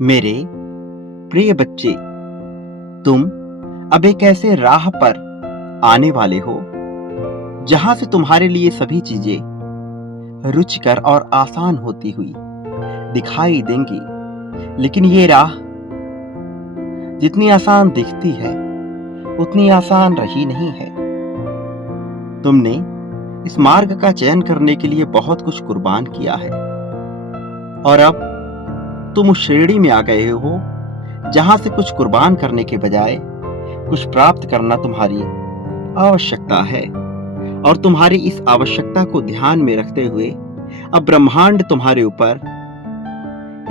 मेरे प्रिय बच्चे, तुम अब एक ऐसे राह पर आने वाले हो जहां से तुम्हारे लिए सभी चीजें रुचिकर और आसान होती हुई दिखाई देंगी। लेकिन ये राह जितनी आसान दिखती है उतनी आसान रही नहीं है। तुमने इस मार्ग का चयन करने के लिए बहुत कुछ कुर्बान किया है और अब तुम उस श्रेणी में आ गए हो जहां से कुछ कुर्बान करने के बजाय कुछ प्राप्त करना तुम्हारी आवश्यकता है। और तुम्हारी इस आवश्यकता को ध्यान में रखते हुए अब ब्रह्मांड तुम्हारे ऊपर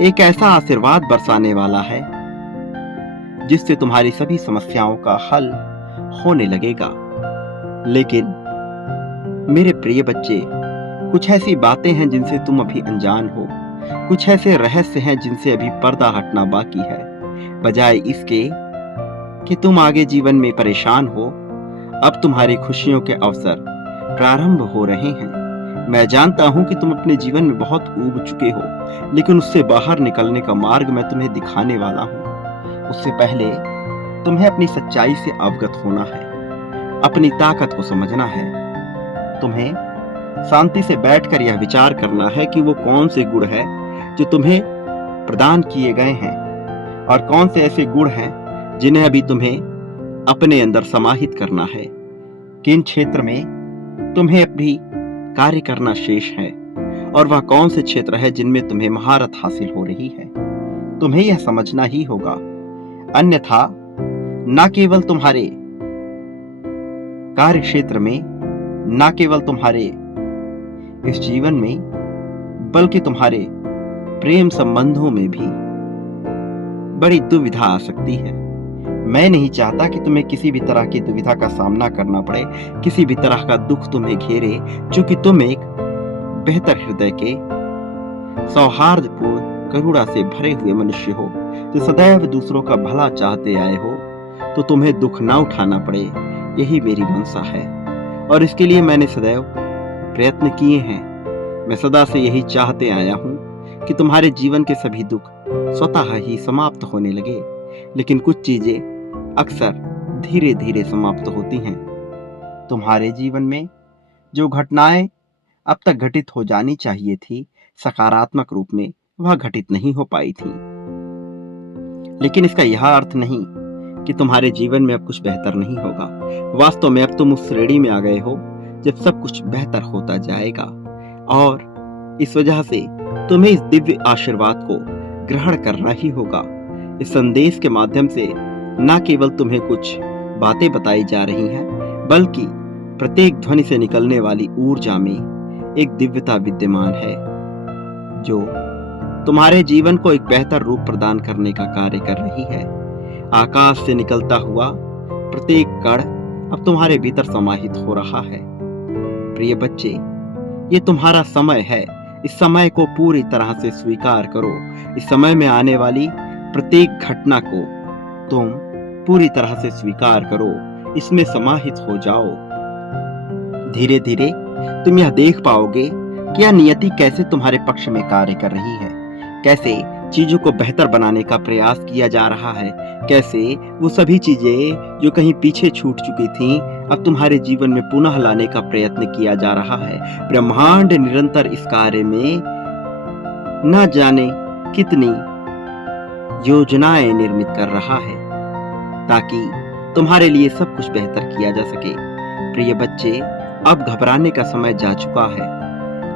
एक ऐसा आशीर्वाद बरसाने वाला है जिससे तुम्हारी सभी समस्याओं का हल होने लगेगा। लेकिन मेरे प्रिय बच्चे, कुछ ऐसी बातें हैं जिनसे तुम अभी अनजान हो, कुछ ऐसे रहस्य हैं जिनसे अभी पर्दा हटना बाकी है। बजाय इसके कि तुम आगे जीवन में परेशान हो, अब तुम्हारी खुशियों के अवसर प्रारंभ हो रहे हैं। मैं जानता हूं कि तुम अपने जीवन में बहुत ऊब चुके हो, लेकिन उससे बाहर निकलने का मार्ग मैं तुम्हें दिखाने वाला हूं। उससे पहले तुम्हें अपनी सच्चाई से अवगत होना है, अपनी ताकत को समझना है। तुम्हें शांति से बैठकर यह विचार करना है कि वो कौन से गुण है जो तुम्हें प्रदान किए गए हैं और कौन से ऐसे गुण हैं जिन्हें अभी तुम्हें अपने अंदर समाहित करना है। किन क्षेत्र में तुम्हें अभी कार्य करना शेष है और वह कौन से क्षेत्र है जिनमें तुम्हें महारत हासिल हो रही है। तुम्हें यह समझना ही होगा, अन्यथा न केवल तुम्हारे कार्य क्षेत्र में, न केवल तुम्हारे इस जीवन में, बल्कि तुम्हारे प्रेम संबंधों में भी बड़ी दुविधा आ सकती है। मैं नहीं चाहता कि तुम्हें किसी भी तरह की दुविधा का सामना करना पड़े, किसी भी तरह का दुख तुम्हें घेरे, क्योंकि तुम एक बेहतर हृदय के सौहार्दपूर्ण करुणा से भरे हुए मनुष्य हो जो सदैव दूसरों का भला चाहते आए हो। तो तुम्हें दुख ना उठाना पड़े, यही मेरी मंशा है और इसके लिए मैंने सदैव प्रयत्न किए हैं। मैं सदा से यही चाहते आया हूं कि तुम्हारे जीवन के सभी दुख स्वतः ही समाप्त होने लगे। लेकिन कुछ चीजें अक्सर धीरे धीरे समाप्त होती हैं। तुम्हारे जीवन में जो घटनाएं अब तक घटित हो जानी चाहिए थी सकारात्मक रूप में, वह घटित नहीं हो पाई थी। लेकिन इसका यह अर्थ नहीं कि तुम्हारे जीवन में अब कुछ बेहतर नहीं होगा। वास्तव में अब तुम उस श्रेणी में आ गए हो जब सब कुछ बेहतर होता जाएगा और इस वजह से तुम्हें इस दिव्य आशीर्वाद को ग्रहण करना ही होगा। इस संदेश के माध्यम से न केवल तुम्हें कुछ बातें बताई जा रही हैं, बल्कि प्रत्येक ध्वनि से निकलने वाली ऊर्जा में एक दिव्यता विद्यमान है जो तुम्हारे जीवन को एक बेहतर रूप प्रदान करने का कार्य कर रही है। आकाश से निकलता हुआ प्रत्येक कण अब तुम्हारे भीतर समाहित हो रहा है। प्रिय बच्चे, ये तुम्हारा समय है। इस समय को पूरी तरह से स्वीकार करो। इस समय में आने वाली प्रत्येक घटना को तुम पूरी तरह से स्वीकार करो, इसमें समाहित हो जाओ। धीरे धीरे तुम यह देख पाओगे कि यह नियति कैसे तुम्हारे पक्ष में कार्य कर रही है, कैसे चीजों को बेहतर बनाने का प्रयास किया जा रहा है, कैसे वो सभी चीजें जो कहीं पीछे छूट चुकी थीं अब तुम्हारे जीवन में पुनः लाने का प्रयत्न किया जा रहा है। ब्रह्मांड निरंतर इस कार्य में न जाने कितनी योजनाएं निर्मित कर रहा है ताकि तुम्हारे लिए सब कुछ बेहतर किया जा सके। प्रिय बच्चे, अब घबराने का समय जा चुका है,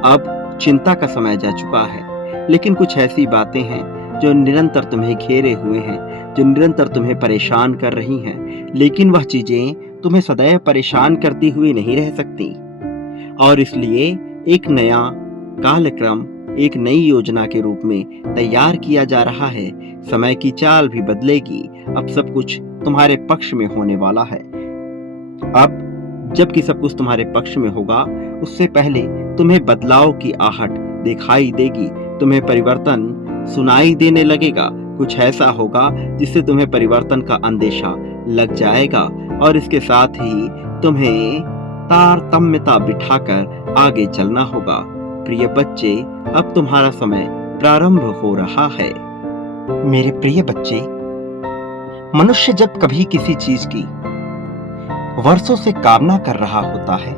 अब चिंता का समय जा चुका है। लेकिन कुछ ऐसी बातें हैं जो निरंतर तुम्हें घेरे हुए हैं, जो निरंतर तुम्हें परेशान कर रही हैं। लेकिन वह चीजें तुम्हें सदैव परेशान करती हुई नहीं रह सकती और इसलिए एक नया कालक्रम, एक नई योजना के रूप में तैयार किया जा रहा है। समय की चाल भी बदलेगी। अब सब कुछ तुम्हारे पक्ष में होने वाला है। अब जबकि सब कुछ तुम्हारे पक्ष में होगा, उससे पहले तुम्हें बदलाव की आहट दिखाई देगी, तुम्हें परिवर्तन सुनाई देने लगेगा। कुछ ऐसा होगा जिससे तुम्हें परिवर्तन का अंदेशा लग जाएगा और इसके साथ ही तुम्हें तारतम्यता बिठाकर आगे चलना होगा। प्रिय बच्चे, अब तुम्हारा समय प्रारंभ हो रहा है। मेरे प्रिय बच्चे, मनुष्य जब कभी किसी चीज की वर्षों से कामना कर रहा होता है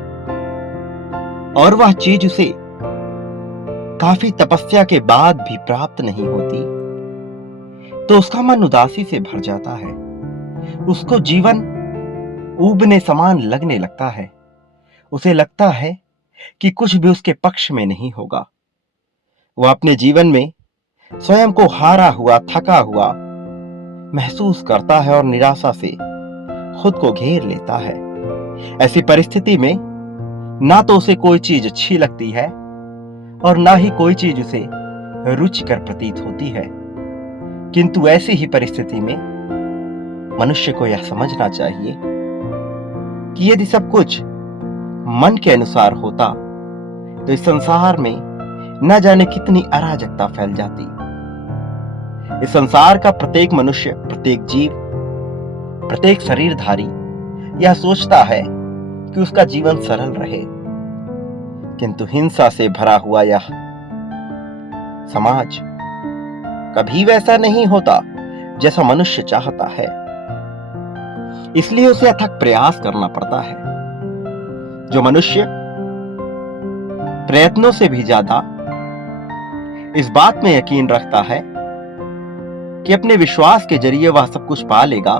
और वह चीज उसे काफी तपस्या के बाद भी प्राप्त नहीं होती, तो उसका मन उदासी से भर जाता है। उसको जीवन ऊबने समान लगने लगता है। उसे लगता है कि कुछ भी उसके पक्ष में नहीं होगा। वह अपने जीवन में स्वयं को हारा हुआ, थका हुआ महसूस करता है और निराशा से खुद को घेर लेता है। ऐसी परिस्थिति में ना तो उसे कोई चीज अच्छी लगती है और ना ही कोई चीज उसे रुचिकर प्रतीत होती है। किंतु ऐसी ही परिस्थिति में मनुष्य को यह समझना चाहिए कि यदि सब कुछ मन के अनुसार होता तो इस संसार में न जाने कितनी अराजकता फैल जाती। इस संसार का प्रत्येक मनुष्य, प्रत्येक जीव, प्रत्येक शरीरधारी यह सोचता है कि उसका जीवन सरल रहे, किंतु हिंसा से भरा हुआ यह समाज कभी वैसा नहीं होता जैसा मनुष्य चाहता है। इसलिए उसे अथक प्रयास करना पड़ता है। जो मनुष्य प्रयत्नों से भी ज्यादा इस बात में यकीन रखता है कि अपने विश्वास के जरिए वह सब कुछ पा लेगा,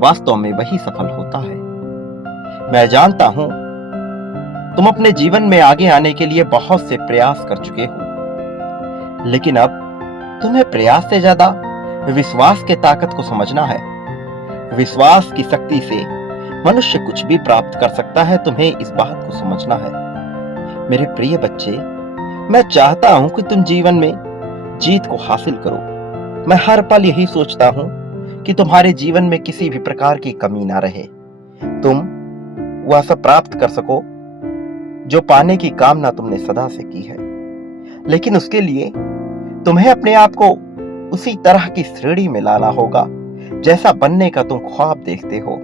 वास्तव में वही सफल होता है। मैं जानता हूं तुम अपने जीवन में आगे आने के लिए बहुत से प्रयास कर चुके हो, लेकिन अब तुम्हें प्रयास से ज्यादा विश्वास के ताकत को समझना है। विश्वास की शक्ति से मनुष्य कुछ भी प्राप्त कर सकता है। तुम्हें इस बात को समझना है। मेरे प्रिय बच्चे, मैं चाहता हूं कि तुम जीवन में जीत को हासिल करो। मैं हर पल यही सोचता हूं कि तुम्हारे जीवन में किसी भी प्रकार की कमी ना रहे। तुम वह सब प्राप्त कर सको जो पाने की कामना तुमने सदा से की है। लेकिन उसके लिए तुम्हें अपने आप को उसी तरह की श्रेणी में लाना होगा जैसा बनने का तुम ख्वाब देखते हो।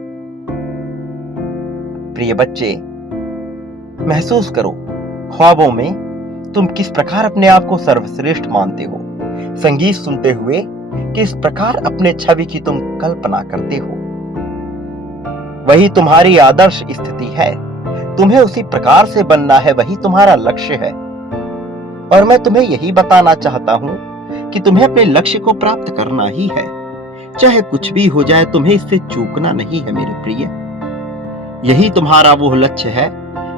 प्रिय बच्चे, महसूस करो ख्वाबों में तुम किस प्रकार अपने आप को सर्वश्रेष्ठ मानते हो। संगीत सुनते हुए किस प्रकार अपने छवि की तुम कल्पना करते हो। वही तुम्हारी आदर्श स्थिति है। तुम्हें उसी प्रकार से बनना है, वही तुम्हारा लक्ष्य है। और मैं तुम्हें यही बताना चाहता हूं कि तुम्हें अपने लक्ष्य को प्राप्त करना ही है। चाहे कुछ भी हो जाए, तुम्हें इससे चूकना नहीं है मेरे प्रिय। यही तुम्हारा वो लक्ष्य है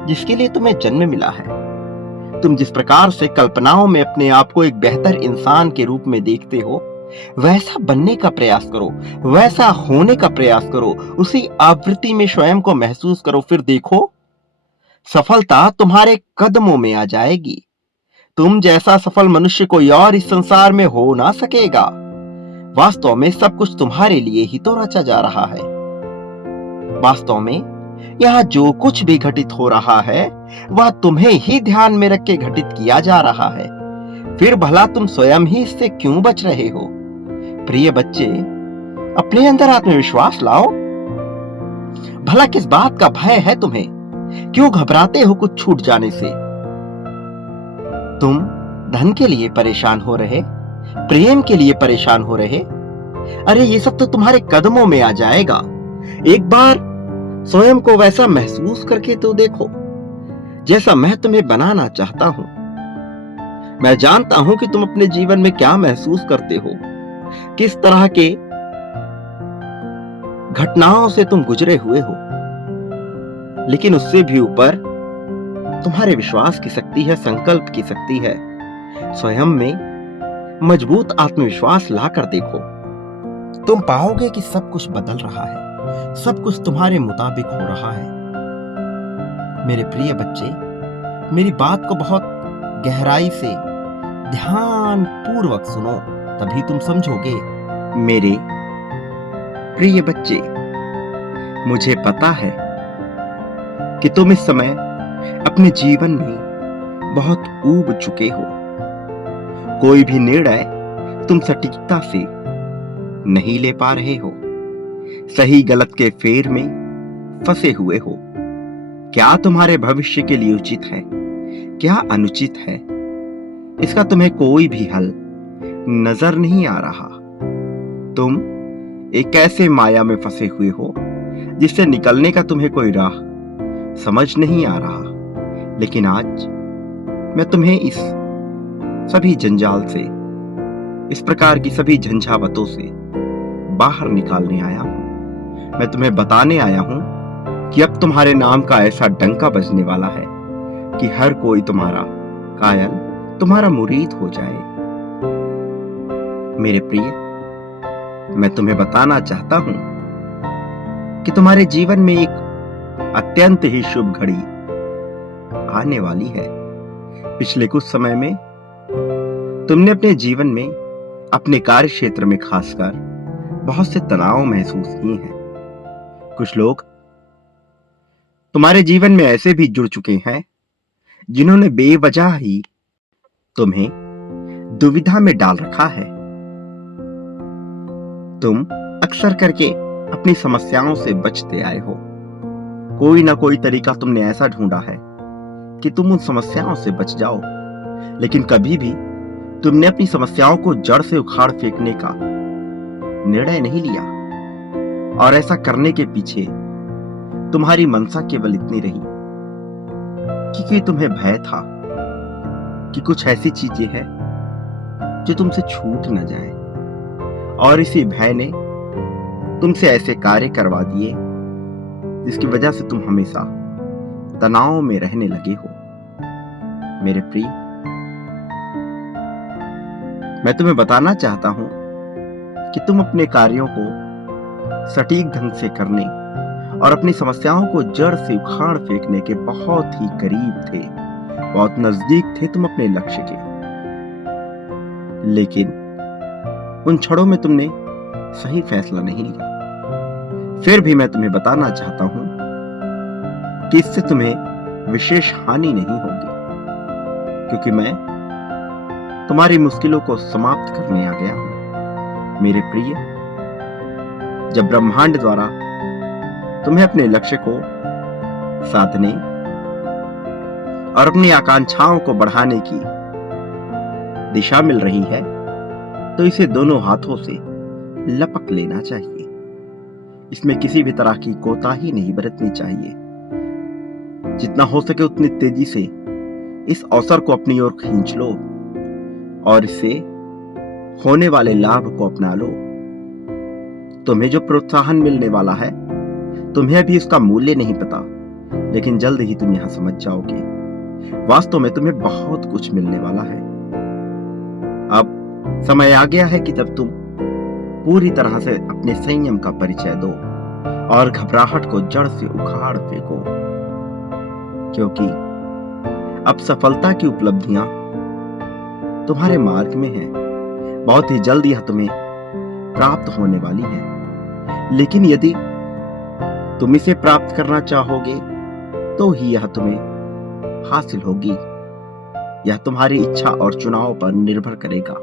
जिसके लिए तुम्हें जन्म मिला है। तुम जिस प्रकार से कल्पनाओं में अपने आप को एक बेहतर इंसान के रूप में देखते हो, वैसा बनने का प्रयास करो, वैसा होने का प्रयास करो। उसी आवृत्ति में स्वयं को महसूस करो, फिर देखो सफलता तुम्हारे कदमों में आ जाएगी। तुम जैसा सफल मनुष्य कोई और इस संसार में हो ना सकेगा। वास्तव में सब कुछ तुम्हारे लिए ही तो रचा जा रहा है। वास्तव में यहाँ जो कुछ भी घटित हो रहा है वह तुम्हें ही ध्यान में रख के घटित किया जा रहा है। फिर भला तुम स्वयं ही इससे क्यों बच रहे हो? प्रिय बच्चे, अपने अंदर आत्मविश्वास लाओ। भला किस बात का भय है तुम्हें? क्यों घबराते हो कुछ छूट जाने से? तुम धन के लिए परेशान हो रहे, प्रेम के लिए परेशान हो रहे? अरे ये सब तो तुम्हारे कदमों में आ जाएगा। एक बार स्वयं को वैसा महसूस करके तो देखो जैसा मैं तुम्हें बनाना चाहता हूं। मैं जानता हूं कि तुम अपने जीवन में क्या महसूस करते हो, किस तरह के घटनाओं से तुम गुजरे हुए हो, लेकिन उससे भी ऊपर तुम्हारे विश्वास की शक्ति है, संकल्प की शक्ति है। स्वयं में मजबूत आत्मविश्वास लाकर देखो, तुम पाओगे कि सब कुछ बदल रहा है, सब कुछ तुम्हारे मुताबिक हो रहा है। मेरे प्रिय बच्चे, मेरी बात को बहुत गहराई से ध्यान पूर्वक सुनो, तभी तुम समझोगे। मेरे प्रिय बच्चे, मुझे पता है कि तुम इस समय अपने जीवन में बहुत ऊब चुके हो। कोई भी निर्णय तुम सटीकता से नहीं ले पा रहे हो। सही गलत के फेर में फंसे हुए हो। क्या तुम्हारे भविष्य के लिए उचित है, क्या अनुचित है, इसका तुम्हें कोई भी हल नजर नहीं आ रहा। तुम एक ऐसे माया में फंसे हुए हो जिससे निकलने का तुम्हें कोई राह समझ नहीं आ रहा। लेकिन आज मैं तुम्हें इस सभी जंजाल से, इस प्रकार की सभी झंझावतों से बाहर निकालने आया हूं। मैं तुम्हें बताने आया हूं कि अब तुम्हारे नाम का ऐसा डंका बजने वाला है कि हर कोई तुम्हारा कायल, तुम्हारा मुरीद हो जाए। मेरे प्रिय, मैं तुम्हें बताना चाहता हूं कि तुम्हारे जीवन में एक अत्यंत ही शुभ घड़ी आने वाली है। पिछले कुछ समय में तुमने अपने जीवन में, अपने कार्य क्षेत्र में खासकर बहुत से तनाव महसूस किए हैं। कुछ लोग तुम्हारे जीवन में ऐसे भी जुड़ चुके हैं जिन्होंने बेवजह ही तुम्हें दुविधा में डाल रखा है। तुम अक्सर करके अपनी समस्याओं से बचते आए हो। कोई ना कोई तरीका तुमने ऐसा ढूंढा है कि तुम उन समस्याओं से बच जाओ, लेकिन कभी भी तुमने अपनी समस्याओं को जड़ से उखाड़ फेंकने का निर्णय नहीं लिया। और ऐसा करने के पीछे तुम्हारी मंशा केवल इतनी रही कि तुम्हें भय था कि कुछ ऐसी चीजें हैं जो तुमसे छूट न जाए, और इसी भय ने तुमसे ऐसे कार्य करवा दिए जिसकी वजह से तुम हमेशा तनाव में रहने लगे हो। मेरे प्रिय, मैं तुम्हें बताना चाहता हूं कि तुम अपने कार्यों को सटीक ढंग से करने और अपनी समस्याओं को जड़ से उखाड़ फेंकने के बहुत ही करीब थे, बहुत नजदीक थे तुम अपने लक्ष्य के। लेकिन उन क्षणों में तुमने सही फैसला नहीं लिया। फिर भी मैं तुम्हें बताना चाहता हूं कि इससे तुम्हें विशेष हानि नहीं होगी, क्योंकि मैं तुम्हारी मुश्किलों को समाप्त करने आ गया हूं। मेरे प्रिय, जब ब्रह्मांड द्वारा तुम्हें अपने लक्ष्य को साधने और अपनी आकांक्षाओं को बढ़ाने की दिशा मिल रही है, तो इसे दोनों हाथों से लपक लेना चाहिए। इसमें किसी भी तरह की कोताही नहीं बरतनी चाहिए। जितना हो सके उतनी तेजी से इस अवसर को अपनी ओर खींच लो और इससे होने वाले लाभ को अपना लो। तुम्हें जो प्रोत्साहन मिलने वाला है, तुम्हें अभी उसका मूल्य नहीं पता, लेकिन जल्द ही तुम यहां समझ जाओगे। वास्तव में तुम्हें बहुत कुछ मिलने वाला है। अब समय आ गया है कि जब तुम पूरी तरह से अपने संयम का परिचय दो और घबराहट को जड़ से उखाड़ फेंको, क्योंकि अब सफलता की उपलब्धियां तुम्हारे मार्ग में हैं। बहुत ही जल्द यह तुम्हें प्राप्त होने वाली है। लेकिन यदि तुम इसे प्राप्त करना चाहोगे तो ही यह तुम्हें हासिल होगी। यह तुम्हारी इच्छा और चुनाव पर निर्भर करेगा।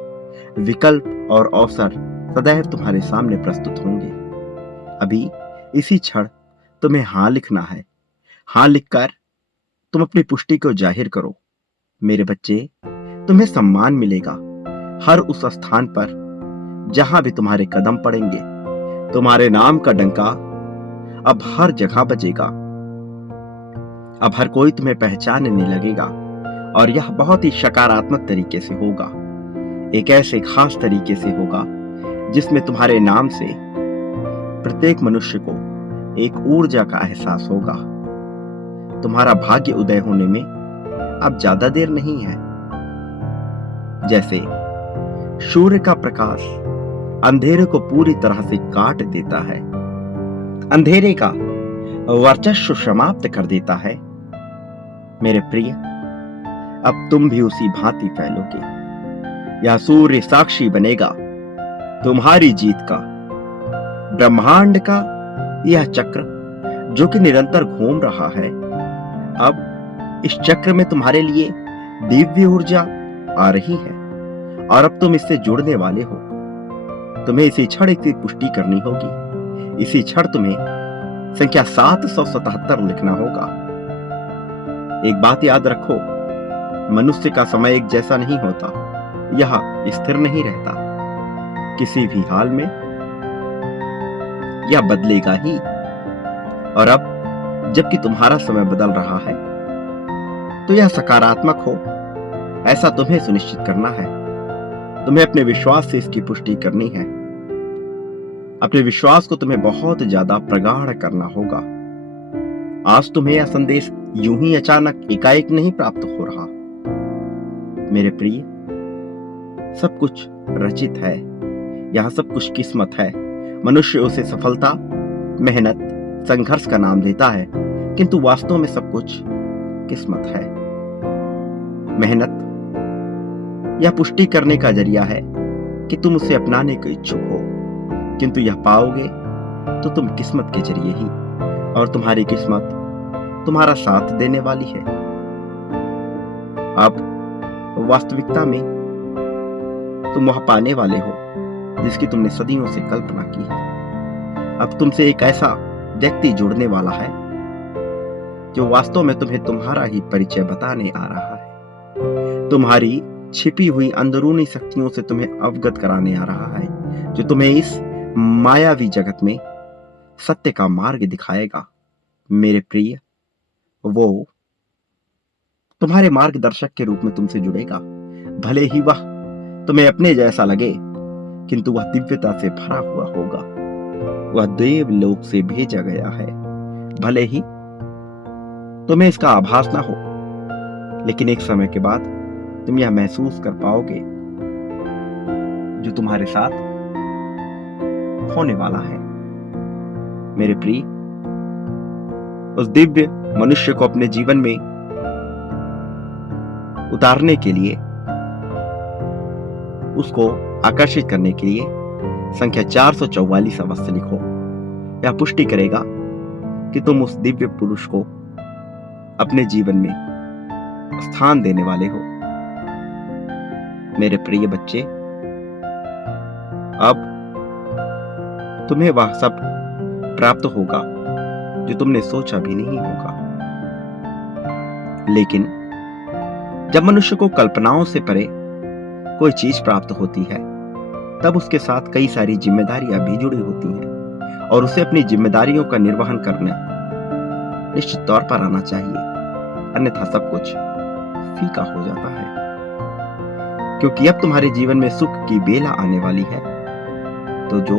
विकल्प और अवसर सदैव तुम्हारे सामने प्रस्तुत होंगे। अभी इसी क्षण तुम्हें हां लिखना है। हां लिखकर तुम अपनी पुष्टि को जाहिर करो। मेरे बच्चे, तुम्हें सम्मान मिलेगा हर उस स्थान पर जहां भी तुम्हारे कदम पड़ेंगे। तुम्हारे नाम का डंका अब हर जगह बजेगा। अब हर कोई तुम्हें पहचानने लगेगा, और यह बहुत ही सकारात्मक तरीके से होगा। एक ऐसे खास तरीके से होगा जिसमें तुम्हारे नाम से प्रत्येक मनुष्य को एक ऊर्जा का एहसास होगा। तुम्हारा भाग्य उदय होने में अब ज्यादा देर नहीं है। जैसे सूर्य का प्रकाश अंधेरे को पूरी तरह से काट देता है, अंधेरे का वर्चस्व समाप्त कर देता है। मेरे प्रिय, अब तुम भी उसी भांति फैलोगे। यह सूर्य साक्षी बनेगा तुम्हारी जीत का। ब्रह्मांड का यह चक्र जो कि निरंतर घूम रहा है, अब इस चक्र में तुम्हारे लिए दिव्य ऊर्जा आ रही है, और अब तुम इससे जुड़ने वाले हो। तुम्हें इसी क्षण इसकी पुष्टि करनी होगी। इसी क्षण तुम्हें संख्या 777 लिखना होगा। एक बात याद रखो, मनुष्य का समय एक जैसा नहीं होता। यह स्थिर नहीं रहता, किसी भी हाल में यह बदलेगा ही। और अब जबकि तुम्हारा समय बदल रहा है तो यह सकारात्मक हो, ऐसा तुम्हें सुनिश्चित करना है। तुम्हें अपने विश्वास से इसकी पुष्टि करनी है। अपने विश्वास को तुम्हें बहुत ज्यादा प्रगाढ़ करना होगा। आज तुम्हें यह संदेश यूं ही अचानक एकाएक नहीं प्राप्त हो रहा। मेरे प्रिय, सब कुछ रचित है, यह सब कुछ किस्मत है। मनुष्य उसे सफलता, मेहनत, संघर्ष का नाम देता है, किंतु वास्तव में सब कुछ किस्मत है। मेहनत यह पुष्टि करने का जरिया है कि तुम उसे अपनाने के इच्छुक हो, किंतु यह पाओगे तो तुम किस्मत के जरिए ही, और तुम्हारी किस्मत तुम्हारा साथ देने वाली है। अब वास्तविकता में तुम वह पाने वाले हो जिसकी तुमने सदियों से कल्पना की है। अब तुमसे एक ऐसा व्यक्ति जुड़ने वाला है जो वास्तव में तुम्हें तुम्हारा ही परिचय बताने आ रहा है। तुम्हारी छिपी हुई अंदरूनी शक्तियों से तुम्हें अवगत कराने आ रहा है, जो तुम्हें इस मायावी जगत में सत्य का मार्ग दिखाएगा। मेरे प्रिय, वो तुम्हारे मार्गदर्शक के रूप में तुमसे जुड़ेगा। भले ही वह तुम्हें अपने जैसा लगे, किंतु वह दिव्यता से भरा हुआ होगा। वह देवलोक से भेजा गया है। भले ही तुम्हें इसका आभास ना हो, लेकिन एक समय के बाद तुम यह महसूस कर पाओगे जो तुम्हारे साथ होने वाला है। मेरे प्रिय, उस दिव्य मनुष्य को अपने जीवन में उतारने के लिए, उसको आकर्षित करने के लिए संख्या 444 अवश्य लिखो। यह पुष्टि करेगा कि तुम उस दिव्य पुरुष को अपने जीवन में स्थान देने वाले हो। मेरे प्रिय बच्चे, अब तुम्हें वह सब प्राप्त होगा जो तुमने सोचा भी नहीं होगा। लेकिन जब मनुष्य को कल्पनाओं से परे कोई चीज प्राप्त होती है, तब उसके साथ कई सारी जिम्मेदारियां भी जुड़ी होती हैं, और उसे अपनी जिम्मेदारियों का निर्वहन करना निश्चित तौर पर आना चाहिए, अन्यथा सब कुछ फीका हो जाता है। क्योंकि अब तुम्हारे जीवन में सुख की बेला आने वाली है, तो जो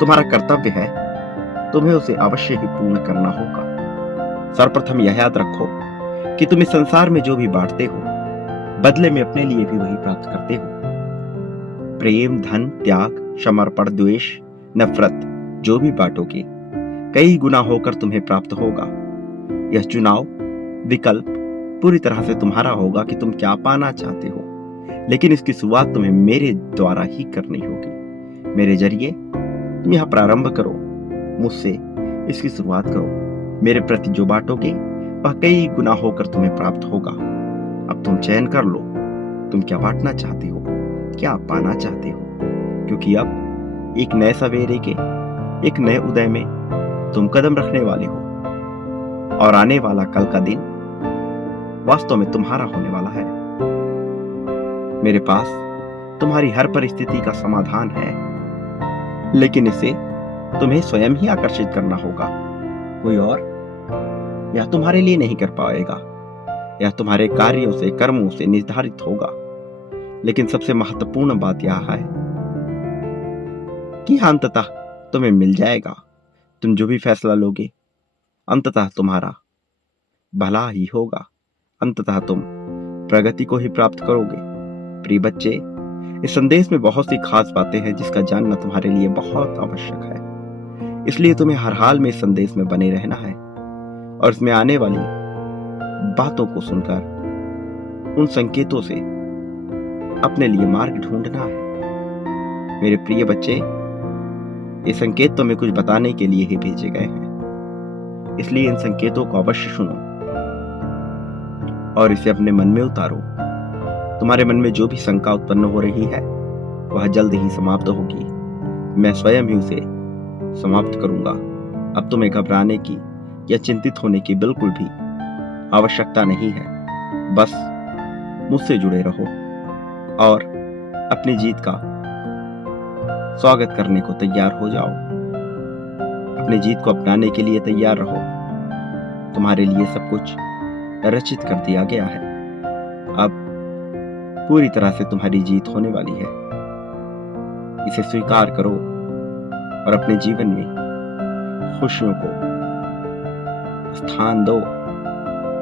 तुम्हारा कर्तव्य है तुम्हें उसे अवश्य ही पूर्ण करना होगा। सर्वप्रथम यह याद रखो कि तुम इस संसार में जो भी बांटते हो, बदले में अपने लिए भी वही प्राप्त करते हो। प्रेम, धन, त्याग, समर्पण, द्वेष, नफरत जो भी बांटोगे, कई गुना होकर तुम्हें प्राप्त होगा। यह चुनाव, विकल्प पूरी तरह से तुम्हारा होगा कि तुम क्या पाना चाहते हो, लेकिन इसकी शुरुआत तुम्हें मेरे द्वारा ही करनी होगी। मेरे जरिए तुम यह प्रारंभ करो, मुझसे इसकी शुरुआत करो। मेरे प्रति जो बांटोगे वह कई गुना होकर तुम्हें प्राप्त होगा। अब तुम चयन कर लो, तुम क्या बांटना चाहते हो, क्या पाना चाहते हो, क्योंकि अब एक नए सवेरे के, एक नए उदय में तुम कदम रखने वाले हो, और आने वाला कल का दिन वास्तव में तुम्हारा होने वाला है। मेरे पास तुम्हारी हर परिस्थिति का समाधान है, लेकिन इसे तुम्हें स्वयं ही आकर्षित करना होगा। कोई और यह तुम्हारे लिए नहीं कर पाएगा। यह तुम्हारे कार्यों से, कर्मों से निर्धारित होगा। लेकिन सबसे महत्वपूर्ण बात यह है कि अंततः तुम्हें मिल जाएगा। तुम जो भी फैसला लोगे, अंततः तुम्हारा भला ही होगा। अंततः तुम प्रगति को ही प्राप्त करोगे। प्रिय बच्चे, इस संदेश में बहुत सी खास बातें हैं जिसका जानना तुम्हारे लिए बहुत आवश्यक है। इसलिए तुम्हें हर हाल में इस संदेश में बने रहना है, और इसमें आने वाली बातों को सुनकर उन संकेतों से अपने लिए मार्ग ढूंढना है। मेरे प्रिय बच्चे, ये संकेत तुम्हें कुछ बताने के लिए ही भेजे गए हैं, इसलिए इन संकेतों को अवश्य सुनो और इसे अपने मन में उतारो। तुम्हारे मन में जो भी शंका उत्पन्न हो रही है वह जल्द ही समाप्त होगी। मैं स्वयं ही उसे समाप्त करूंगा। अब तुम्हें घबराने की या चिंतित होने की बिल्कुल भी आवश्यकता नहीं है। बस मुझसे जुड़े रहो और अपनी जीत का स्वागत करने को तैयार हो जाओ। अपनी जीत को अपनाने के लिए तैयार रहो। तुम्हारे लिए सब कुछ रचित कर दिया गया है। अब पूरी तरह से तुम्हारी जीत होने वाली है। इसे स्वीकार करो और अपने जीवन में खुशियों को स्थान दो।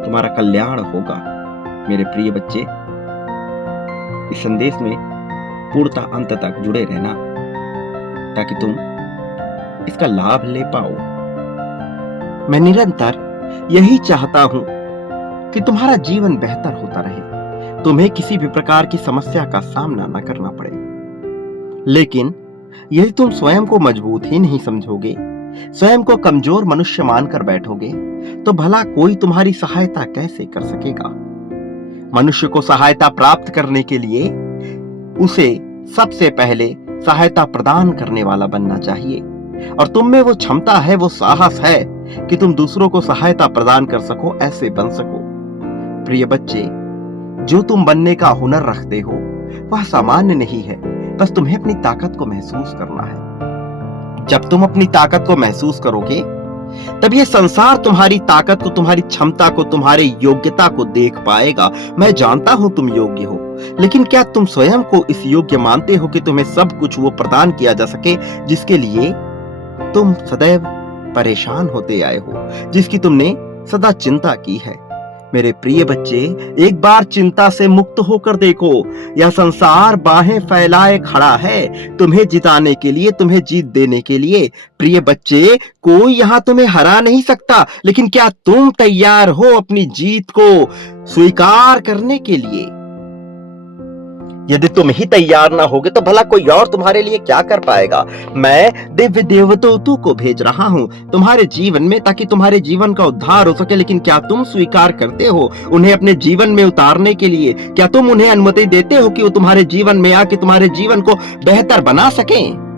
तुम्हारा कल्याण होगा। मेरे प्रिय बच्चे, इस संदेश में पूर्णतः अंत तक जुड़े रहना ताकि तुम इसका लाभ ले पाओ। मैं निरंतर यही चाहता हूं कि तुम्हारा जीवन बेहतर होता रहे, तुम्हें किसी भी प्रकार की समस्या का सामना न करना पड़े। लेकिन यदि तुम स्वयं को मजबूत ही नहीं समझोगे, स्वयं को कमजोर मनुष्य मानकर बैठोगे, तो भला कोई तुम्हारी सहायता कैसे कर सकेगा। मनुष्य को सहायता प्राप्त करने के लिए उसे सबसे पहले सहायता प्रदान करने वाला बनना चाहिए, और तुम में वो क्षमता है, वो साहस है कि तुम दूसरों को सहायता प्रदान कर सको, ऐसे बन सको। प्रिय बच्चे, जो तुम बनने का हुनर रखते हो वह सामान्य नहीं है, बस तुम्हें अपनी ताकत को महसूस करना है। जब तुम अपनी ताकत को महसूस करोगे तब ये संसार तुम्हारी ताकत को, तुम्हारी क्षमता को, तुम्हारी योग्यता को देख पाएगा। मैं जानता हूं तुम योग्य हो, लेकिन क्या तुम स्वयं को इस योग्य मानते हो कि तुम्हें सब कुछ वो प्रदान किया जा सके जिसके लिए तुम सदैव परेशान होते आए हो, जिसकी तुमने सदा चिंता की है। मेरे प्रिय बच्चे, एक बार चिंता से मुक्त होकर देखो। यह संसार बाहें फैलाए खड़ा है तुम्हें जिताने के लिए, तुम्हें जीत देने के लिए। प्रिय बच्चे, कोई यहां तुम्हें हरा नहीं सकता, लेकिन क्या तुम तैयार हो अपनी जीत को स्वीकार करने के लिए? यदि तुम ही तैयार ना होगे तो भला कोई और तुम्हारे लिए क्या कर पाएगा। मैं दिव्य देवदूतों को भेज रहा हूं तुम्हारे जीवन में, ताकि तुम्हारे जीवन का उद्धार हो सके। लेकिन क्या तुम स्वीकार करते हो उन्हें अपने जीवन में उतारने के लिए? क्या तुम उन्हें अनुमति देते हो कि वो तुम्हारे जीवन में आके तुम्हारे जीवन को बेहतर बना सकें?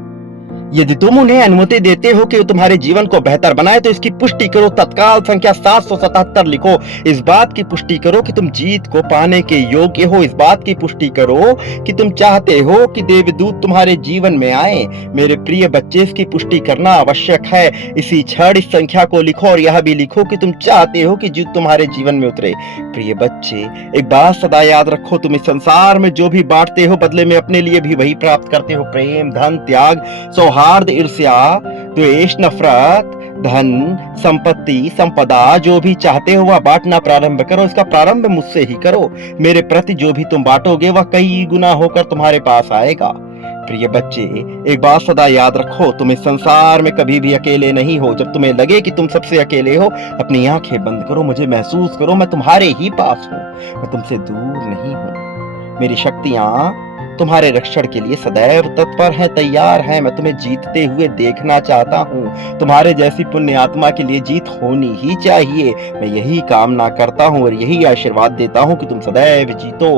यदि तुम उन्हें अनुमति देते हो कि वो तुम्हारे जीवन को बेहतर बनाए, तो इसकी पुष्टि करो। तत्काल संख्या 777 लिखो। इस बात की पुष्टि करो कि तुम जीत को पाने के योग्य हो। इस बात की पुष्टि करो कि तुम चाहते हो कि देवदूत तुम्हारे जीवन में आए। मेरे प्रिय बच्चे, इसकी पुष्टि करना आवश्यक है। इसी क्षण इस संख्या को लिखो और यह भी लिखो कि तुम चाहते हो कि जीत तुम्हारे जीवन में उतरे। प्रिय बच्चे, एक बात सदा याद रखो, तुम इस संसार में जो भी बांटते हो बदले में अपने लिए भी वही प्राप्त करते हो। प्रेम, धन, त्याग, सौहार्द, ईर्ष्या, द्वेष, नफरत, धन, संपत्ति, संपदा, जो भी चाहते हो वह बांटना प्रारंभ करो। इसका प्रारंभ मुझसे ही करो। मेरे प्रति जो भी तुम बांटोगे वह कई गुना होकर तुम्हारे पास आएगा। प्रिय बच्चे, एक बात सदा याद रखो, तुम इस संसार में कभी भी अकेले नहीं हो। जब तुम्हें लगे कि तुम सबसे अकेले हो, अपनी आंखें बंद करो, मुझे महसूस करो, मैं तुम्हारे ही पास हूं, मैं तुमसे दूर नहीं हूं। मेरी शक्तियां तुम्हारे रक्षण के लिए सदैव तत्पर है, तैयार है। मैं तुम्हें जीतते हुए देखना चाहता हूँ। तुम्हारे जैसी पुण्य आत्मा के लिए जीत होनी ही चाहिए। मैं यही कामना करता हूँ और यही आशीर्वाद देता हूँ कि तुम सदैव जीतो।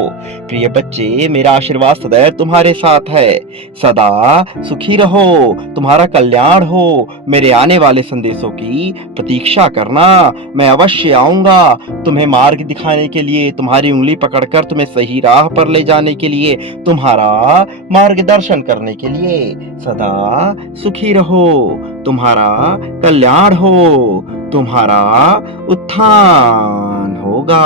प्रिय बच्चे, मेरा आशीर्वाद सदैव तुम्हारे साथ है। सदा सुखी रहो, तुम्हारा कल्याण हो। मेरे आने वाले संदेशों की प्रतीक्षा करना। मैं अवश्य आऊंगा तुम्हें मार्ग दिखाने के लिए, तुम्हारी उंगली पकड़कर तुम्हें सही राह पर ले जाने के लिए, तुम्हारा मार्गदर्शन करने के लिए। सदा सुखी रहो, तुम्हारा कल्याण हो, तुम्हारा उत्थान होगा।